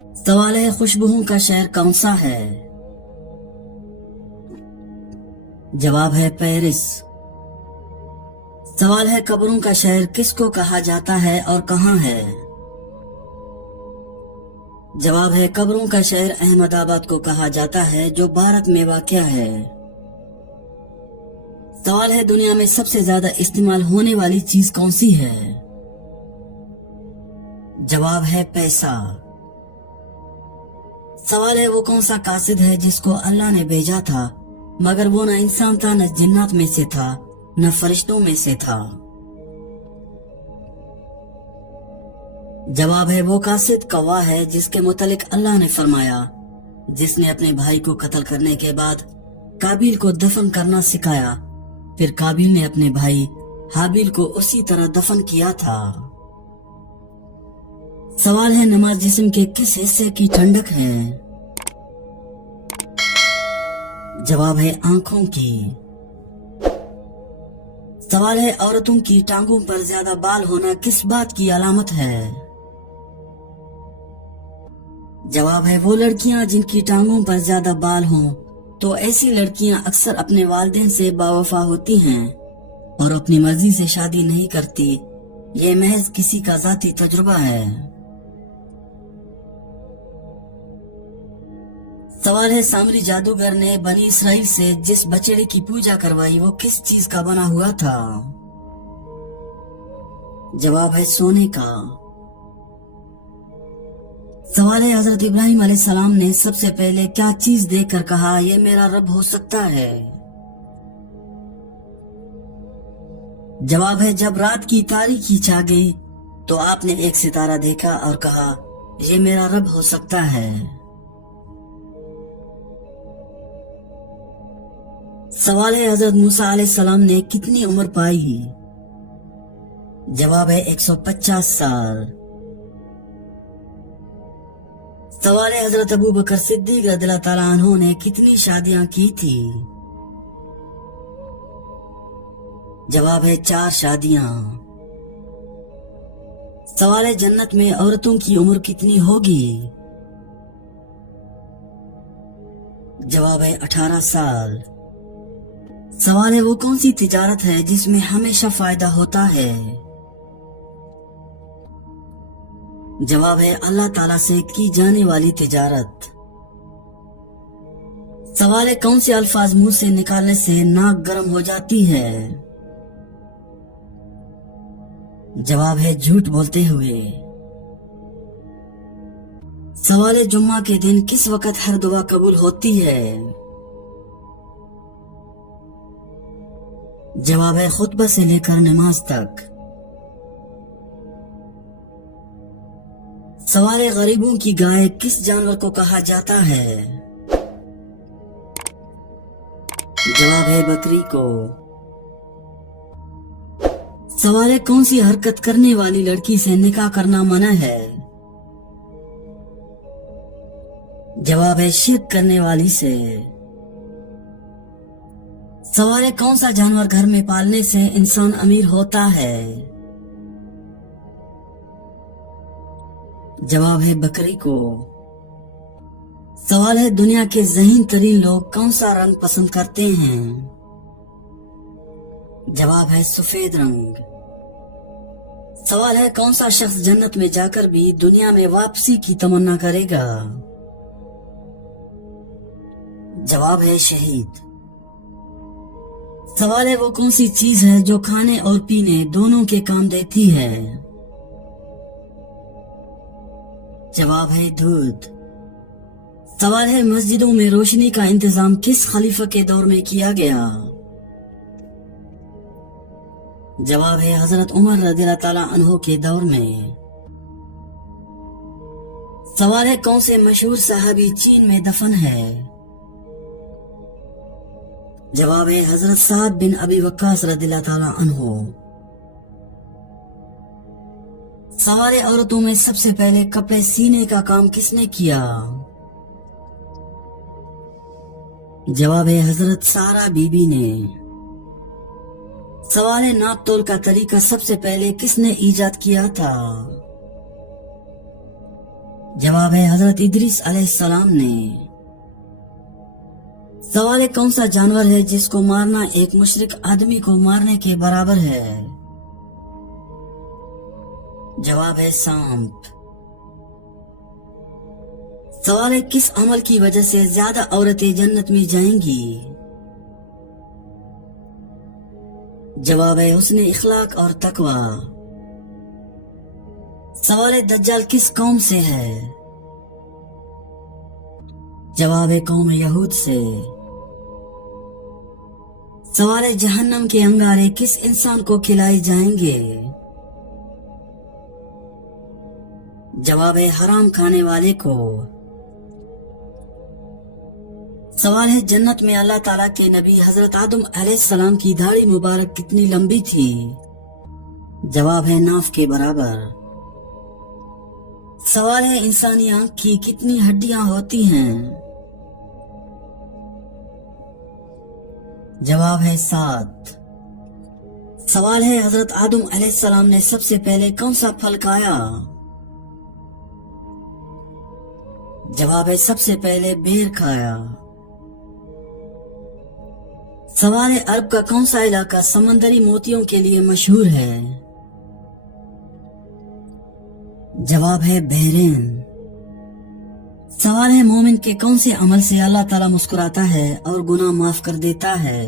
सवाल है खुशबुओं का शहर कौन सा है। जवाब है पेरिस। सवाल है कब्रों का शहर किसको कहा जाता है और कहाँ है। जवाब है कब्रों का शहर अहमदाबाद को कहा जाता है जो भारत में वाक़या है। सवाल है दुनिया में सबसे ज्यादा इस्तेमाल होने वाली चीज कौन सी है। जवाब है पैसा। सवाल है वो कौन सा कासिद है जिसको अल्लाह ने भेजा था मगर वो न इंसान था न जिन्नात में से था न फरिश्तों में से था। जवाब है वो कासिद कौवा है जिसके मुतालिक अल्लाह ने फरमाया जिसने अपने भाई को कत्ल करने के बाद काबिल को दफन करना सिखाया फिर काबिल ने अपने भाई हाबिल को उसी तरह दफन किया था। सवाल है नमाज जिस्म के किस हिस्से की ठंडक है। जवाब है आंखों की। सवाल है औरतों की टांगों पर ज्यादा बाल होना किस बात की अलामत है। जवाब है वो लड़कियां जिनकी टांगों पर ज्यादा बाल हों तो ऐसी लड़कियां अक्सर अपने वालिदैन से बावफा होती हैं और अपनी मर्जी से शादी नहीं करती। ये महज किसी का जाती तजुर्बा है। सवाल है सामरी जादूगर ने बनी इसराइल से जिस बछड़े की पूजा करवाई वो किस चीज का बना हुआ था। जवाब है सोने का। सवाल है हजरत इब्राहिम अलैहिस्सलाम ने सबसे पहले क्या चीज देखकर कहा यह मेरा रब हो सकता है। जवाब है जब रात की तारीकी छा गई तो आपने एक सितारा देखा और कहा यह मेरा रब हो सकता है। सवाल है हजरत मूसा अलैहिस्सलाम ने कितनी उम्र पाई। जवाब है 150 साल। सवाल है हजरत अबू बकर सिद्दीक रज़ियल्लाहु ताला अन्हु ने कितनी शादियां की थी। जवाब है 4 शादियां। सवाल है जन्नत में औरतों की उम्र कितनी होगी। जवाब है 18 साल। सवाल है वो कौन सी तिजारत है जिसमें हमेशा फायदा होता है। जवाब है अल्लाह ताला से की जाने वाली तिजारत। सवाल है कौन से अल्फाज मुंह से निकालने से नाक गर्म हो जाती है। जवाब है झूठ बोलते हुए। सवाल है जुम्मा के दिन किस वक्त हर दुआ कबूल होती है। जवाब है खुतबा से लेकर नमाज तक। सवाल है गरीबों की गाय किस जानवर को कहा जाता है। जवाब है बकरी को। सवाल है कौन सी हरकत करने वाली लड़की से निकाह करना मना है। जवाब है शिर्क करने वाली से। सवाल है कौन सा जानवर घर में पालने से इंसान अमीर होता है। जवाब है बकरी को। सवाल है दुनिया के ज़हीन तरीन लोग कौन सा रंग पसंद करते हैं। जवाब है सफेद रंग। सवाल है कौन सा शख्स जन्नत में जाकर भी दुनिया में वापसी की तमन्ना करेगा। जवाब है शहीद। सवाल है वो कौन सी चीज है जो खाने और पीने दोनों के काम देती है। जवाब है दूध। सवाल है मस्जिदों में रोशनी का इंतजाम किस खलीफा के दौर में किया गया। जवाब है हजरत उमर रज़ियल्लाहु ताला अन्हु के दौर में। सवाल है कौन से मशहूर सहाबी चीन में दफन है। जवाब है हजरत साद बिन अबी वक्कास रज़ियल्लाहु ताला अन्हु। सवाल है औरतों में सबसे पहले कपड़े सीने का काम किसने किया। जवाब है हजरत सारा बीबी ने। सवाल है नाप तोल का तरीका सबसे पहले किसने ईजाद किया था। जवाब है हजरत इदरीस अलैहिस्सलाम ने। सवाल है कौन सा जानवर है जिसको मारना एक मुशरिक आदमी को मारने के बराबर है? जवाब है सांप। सवाल है किस अमल की वजह से ज्यादा औरतें जन्नत में जाएंगी? जवाब है हुस्न इखलाक और तकवा। सवाल है दज्जाल किस कौम से है? जवाब है कौम यहूद से। सवाल है जहन्नम के अंगारे किस इंसान को खिलाए जाएंगे? जवाब है हराम खाने वाले को। सवाल है जन्नत में अल्लाह ताला के नबी हजरत आदम अलैहिस्सलाम की दाढ़ी मुबारक कितनी लंबी थी? जवाब है नाफ के बराबर। सवाल है इंसानी आंख की कितनी हड्डियां होती हैं? जवाब है 7। सवाल है हजरत आदम अलैहिस्सलाम ने सबसे पहले कौन सा फल खाया? जवाब है सबसे पहले बेर खाया। सवाल है अरब का कौन सा इलाका समंदरी मोतियों के लिए मशहूर है? जवाब है बहरीन। सवाल है मोमिन के कौन से अमल से अल्लाह ताला मुस्कुराता है और गुनाह माफ कर देता है?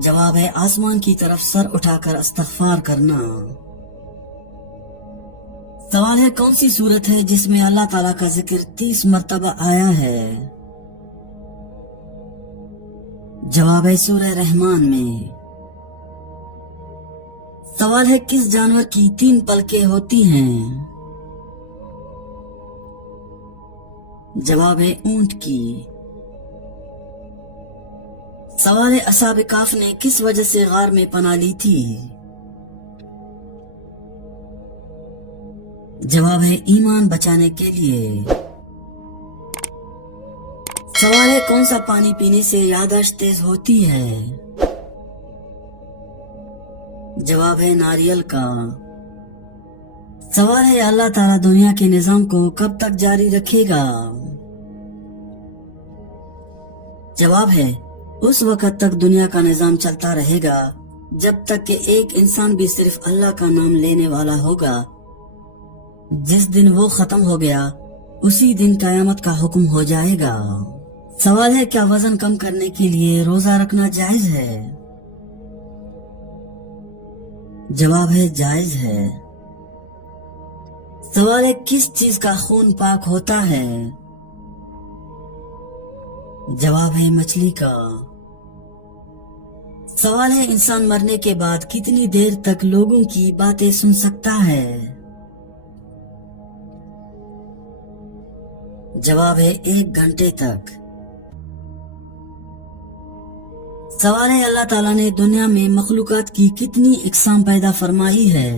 जवाब है आसमान की तरफ सर उठाकर इस्तग़फ़ार करना। सवाल है कौन सी सूरत है जिसमें अल्लाह ताला का जिक्र 30 मर्तबा आया है? जवाब है सूरह रहमान में। सवाल है किस जानवर की 3 पलकें होती हैं? जवाब है ऊंट की। सवाल है असहाब काफ ने किस वजह से गार में पनाह ली थी? जवाब है ईमान बचाने के लिए। सवाल है कौन सा पानी पीने से याददाश्त तेज होती है? जवाब है नारियल का। सवाल है अल्लाह ताला दुनिया के निजाम को कब तक जारी रखेगा? जवाब है उस वक्त तक दुनिया का निजाम चलता रहेगा जब तक कि एक इंसान भी सिर्फ अल्लाह का नाम लेने वाला होगा। जिस दिन वो खत्म हो गया उसी दिन कयामत का हुक्म हो जाएगा। सवाल है क्या वजन कम करने के लिए रोजा रखना जायज है? जवाब है जायज है। सवाल है किस चीज का खून पाक होता है? जवाब है मछली का। सवाल है इंसान मरने के बाद कितनी देर तक लोगों की बातें सुन सकता है? जवाब है 1 घंटे तक। सवाल है अल्लाह ताला ने दुनिया में मखलूकात की कितनी इकसाम पैदा फरमाई है?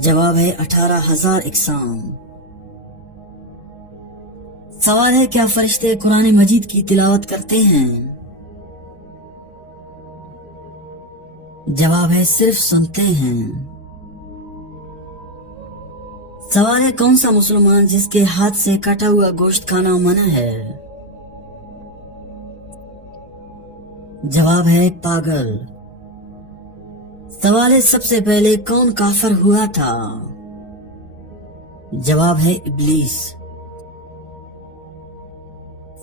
जवाब है 18,000 इकसाम। सवाल है क्या फरिश्ते कुरान मजीद की तिलावत करते हैं? जवाब है सिर्फ सुनते हैं। सवाल है कौन सा मुसलमान जिसके हाथ से कटा हुआ गोश्त खाना मना है? जवाब है पागल। सवाल है सबसे पहले कौन काफिर हुआ था? जवाब है इब्लीस।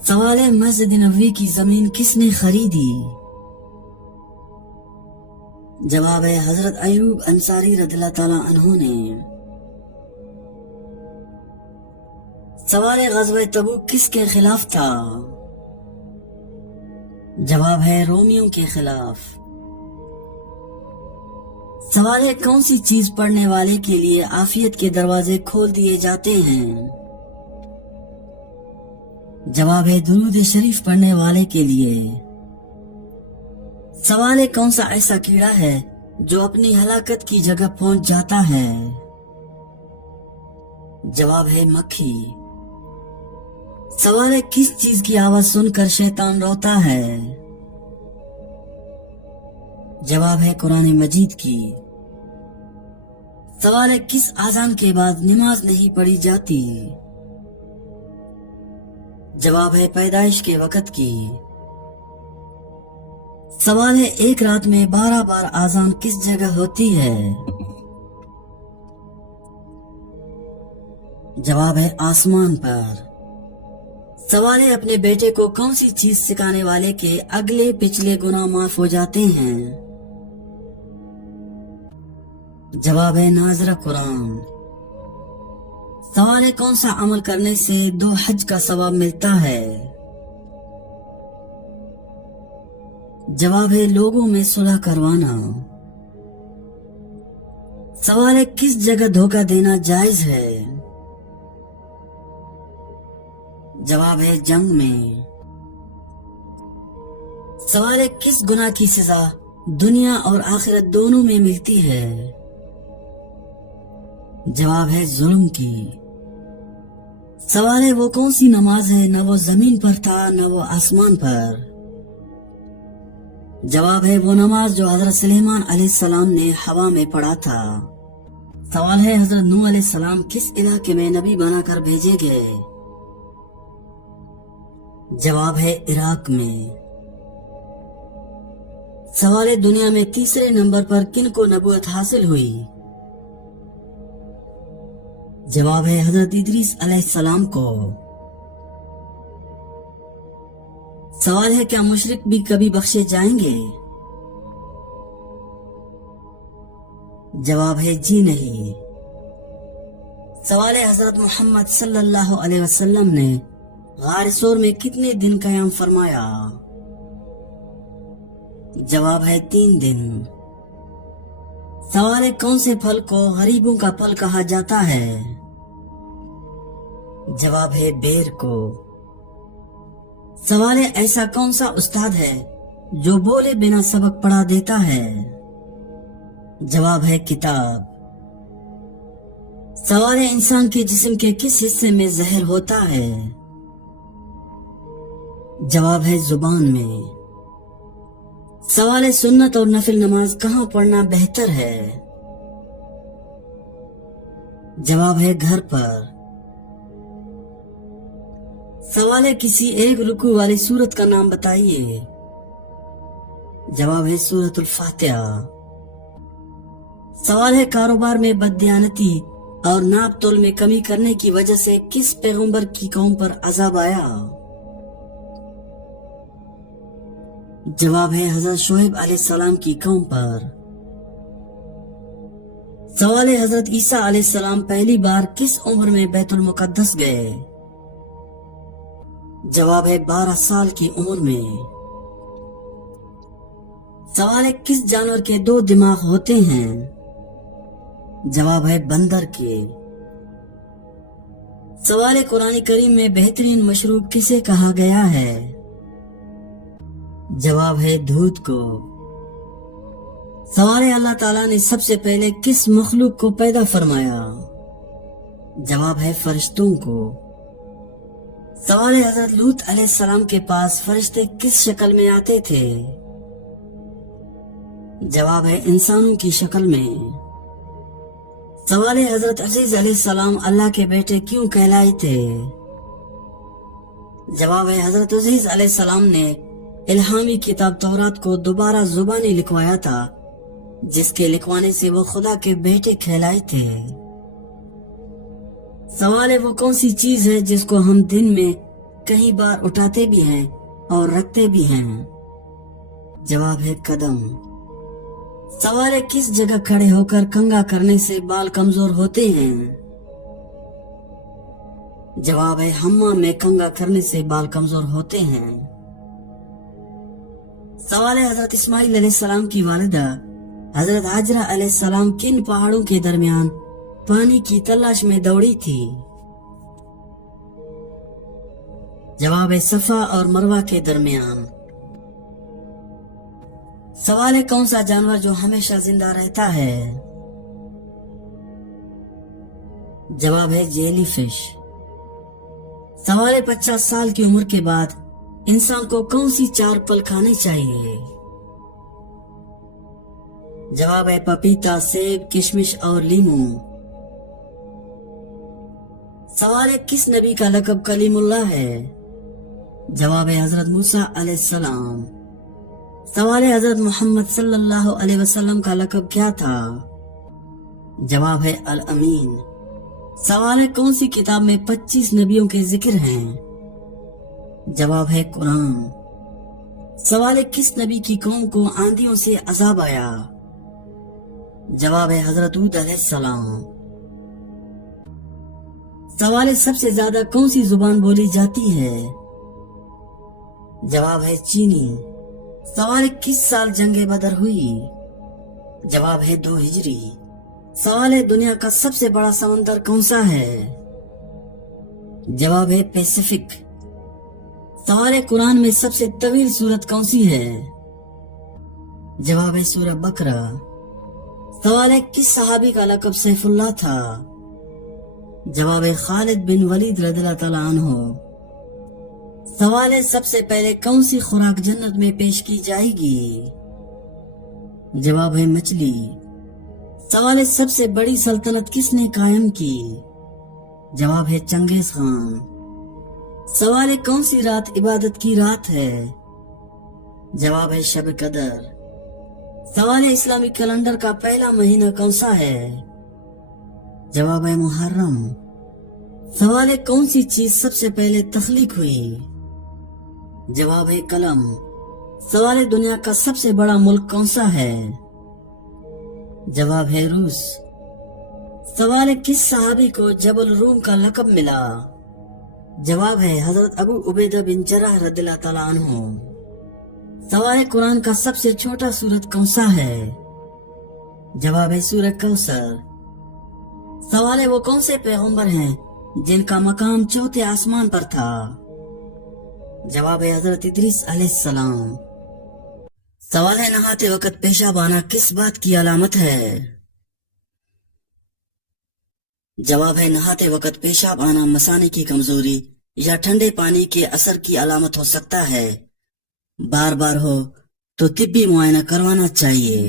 सवाल है मस्जिद नबवी की जमीन किसने खरीदी? जवाब है हजरत अयूब अंसारी रदियल्लाहु ताला अन्हु ने। सवाल है ग़ज़वा तबूक किसके खिलाफ था? जवाब है रोमियों के खिलाफ। सवाल है कौन सी चीज पढ़ने वाले के लिए आफियत के दरवाजे खोल दिए जाते हैं? जवाब है दुरूद शरीफ पढ़ने वाले के लिए। सवाल है कौन सा ऐसा कीड़ा है जो अपनी हलाकत की जगह पहुंच जाता है? जवाब है मक्खी। सवाल है किस चीज की आवाज सुनकर शैतान रोता है? जवाब है कुरान मजीद की। सवाल है किस आजान के बाद नमाज नहीं पढ़ी जाती? जवाब है पैदाइश के वक्त की। सवाल है एक रात में 12 बार आजान किस जगह होती है? जवाब है आसमान पर। सवाल है अपने बेटे को कौन सी चीज सिखाने वाले के अगले पिछले गुनाह माफ हो जाते हैं? जवाब है नाज़िर कुरान। सवाल है कौन सा अमल करने से 2 हज का सवाब मिलता है? जवाब है लोगों में सुलह करवाना। सवाल है किस जगह धोखा देना जायज है? जवाब है जंग में। सवाल है किस गुनाह की सजा दुनिया और आखिरत दोनों में मिलती है? जवाब है जुल्म की। सवाल है वो कौन सी नमाज है न वो जमीन पर था न वो आसमान पर? जवाब है वो नमाज जो हजरत सुलेमान अलैहिस्सलाम ने हवा में पढ़ा था। सवाल है हजरत नूह अलैहिस्सलाम किस इलाके में नबी बनाकर भेजे गए? जवाब है इराक में। सवाल है दुनिया में तीसरे नंबर पर किन को नबूवत हासिल हुई? जवाब है हजरत इदरीस अलैहिस्सलाम को। सवाल है क्या मुशरिक भी कभी बख्शे जाएंगे? जवाब है जी नहीं। सवाल है हजरत मोहम्मद सल्लल्लाहु अलैहि वसल्लम ने गार सोर में कितने दिन कयाम फरमाया? जवाब है 3 दिन। सवाल है कौन से फल को गरीबों का फल कहा जाता है? जवाब है बेर को। सवाल है ऐसा कौन सा उस्ताद है जो बोले बिना सबक पढ़ा देता है? जवाब है किताब। सवाल है इंसान के जिस्म के किस हिस्से में जहर होता है? जवाब है जुबान में। सवाल है सुन्नत और नफिल नमाज कहाँ पढ़ना बेहतर है? जवाब है घर पर। सवाल है किसी एक रुकू वाली सूरत का नाम बताइए। जवाब है सूरतुल फातिहा। सवाल है कारोबार में बददियानती और नाप तोल में कमी करने की वजह से किस पैगंबर की कौम पर अजाब आया? जवाब है हजरत शुएब अलैहिस्सलाम की कौम पर। सवाल है हजरत ईसा अलैहिस्सलाम पहली बार किस उम्र में बैतुल मुकद्दस गए? जवाब है 12 साल की उम्र में। सवाल है किस जानवर के 2 दिमाग होते हैं? जवाब है बंदर के। सवाल है कुरान करीम में बेहतरीन मशरूब किसे कहा गया है? जवाब है दूध को। सवाल है अल्लाह ताला ने सबसे पहले किस मखलूक को पैदा फरमाया? जवाब है फरिश्तों को। सवाल है हजरत लूत अलैहिस्सलाम के पास फरिश्ते किस शक्ल में आते थे? जवाब है इंसानों की शक्ल में। सवाल है हजरत अजीज अलैहिस्सलाम अल्लाह के बेटे क्यों कहलाए थे? जवाब है हजरत अजीज अलैहिस्सलाम ने इल्हामी किताब तौरात को दोबारा जुबानी लिखवाया था, जिसके लिखवाने से वो खुदा के बेटे कहलाए थे। सवाल है वो कौन सी चीज है जिसको हम दिन में कई बार उठाते भी हैं और रखते भी हैं? जवाब है कदम। सवाल है किस जगह खड़े होकर कंघा करने से बाल कमजोर होते हैं? जवाब है हम्माम में कंघा करने से बाल कमजोर होते हैं। सवाल है हजरत इस्माइल अलैहिस्सलाम की वालिदा हजरत हाजरा अलैहिस्सलाम किन पहाड़ों के दरमियान पानी की तलाश में दौड़ी थी? जवाब है सफा और मरवा के दरमियान। सवाल है कौन सा जानवर जो हमेशा जिंदा रहता है? जवाब है जेली फिश। सवाल है 50 साल की उम्र के बाद इंसान को कौन सी 4 फल खाने चाहिए? جواب ہے پپیتا، سیب، کشمش اور لیمو۔ سوال ہے کس نبی کا لقب کلیم اللہ ہے؟ جواب ہے حضرت موسیٰ علیہ السلام۔ سوال ہے حضرت محمد صلی اللہ علیہ وسلم کا لقب کیا تھا؟ جواب ہے الامین۔ سوال ہے کون سی کتاب میں 25 نبیوں کے ذکر ہیں؟ جواب ہے قرآن۔ سوال ہے کس نبی کی قوم کو آندھیوں سے عذاب آیا؟ جواب ہے حضرت ہود علیہ السلام۔ سوال ہے سب سے زیادہ کون سی زبان بولی جاتی ہے؟ جواب ہے چینی۔ سوال ہے کس سال جنگ بدر ہوئی؟ جواب ہے 2 ہجری۔ سوال ہے دنیا کا سب سے بڑا سمندر کون سا ہے؟ جواب ہے پیسفک۔ سوال ہے قرآن میں سب سے طویل سورت کون سی ہے؟ جواب ہے سورہ بقرہ۔ سوال ہے کس صحابی کا لقب سیف اللہ تھا؟ جواب ہے خالد بن ولید رضی اللہ تعالیٰ عنہ۔ سوال ہے سب سے پہلے کون سی خوراک جنت میں پیش کی جائے گی؟ جواب ہے مچھلی۔ سوال ہے سب سے بڑی سلطنت کس نے قائم کی؟ جواب ہے چنگیز خان۔ سوال ہے کون سی رات عبادت کی رات ہے؟ جواب ہے شب قدر۔ سوال ہے اسلامی کیلنڈر کا پہلا مہینہ کون سا ہے؟ جواب ہے محرم۔ سوال ہے کون سی چیز سب سے پہلے تخلیق ہوئی؟ جواب ہے قلم۔ سوال ہے دنیا کا سب سے بڑا ملک کون سا ہے؟ جواب ہے روس۔ سوال ہے کس صحابی کو جبل روم کا لقب ملا؟ جواب ہے حضرت ابو عبیدہ بن جراح رضی اللہ تعالیٰ عنہ۔ سوال ہے قرآن کا سب سے چھوٹا سورت کون سا ہے؟ جواب ہے سورہ کوثر۔ سوال ہے وہ کون سے پیغمبر ہیں جن کا مقام چوتھے آسمان پر تھا؟ جواب ہے حضرت ادریس علیہ السلام۔ سوال ہے نہاتے وقت پیشاب آنا کس بات کی علامت ہے؟ جواب ہے نہاتے وقت پیشاب آنا مثانے کی کمزوری یا ٹھنڈے پانی کے اثر کی علامت ہو سکتا ہے۔ بار بار ہو تو طبی معائنہ کروانا چاہیے۔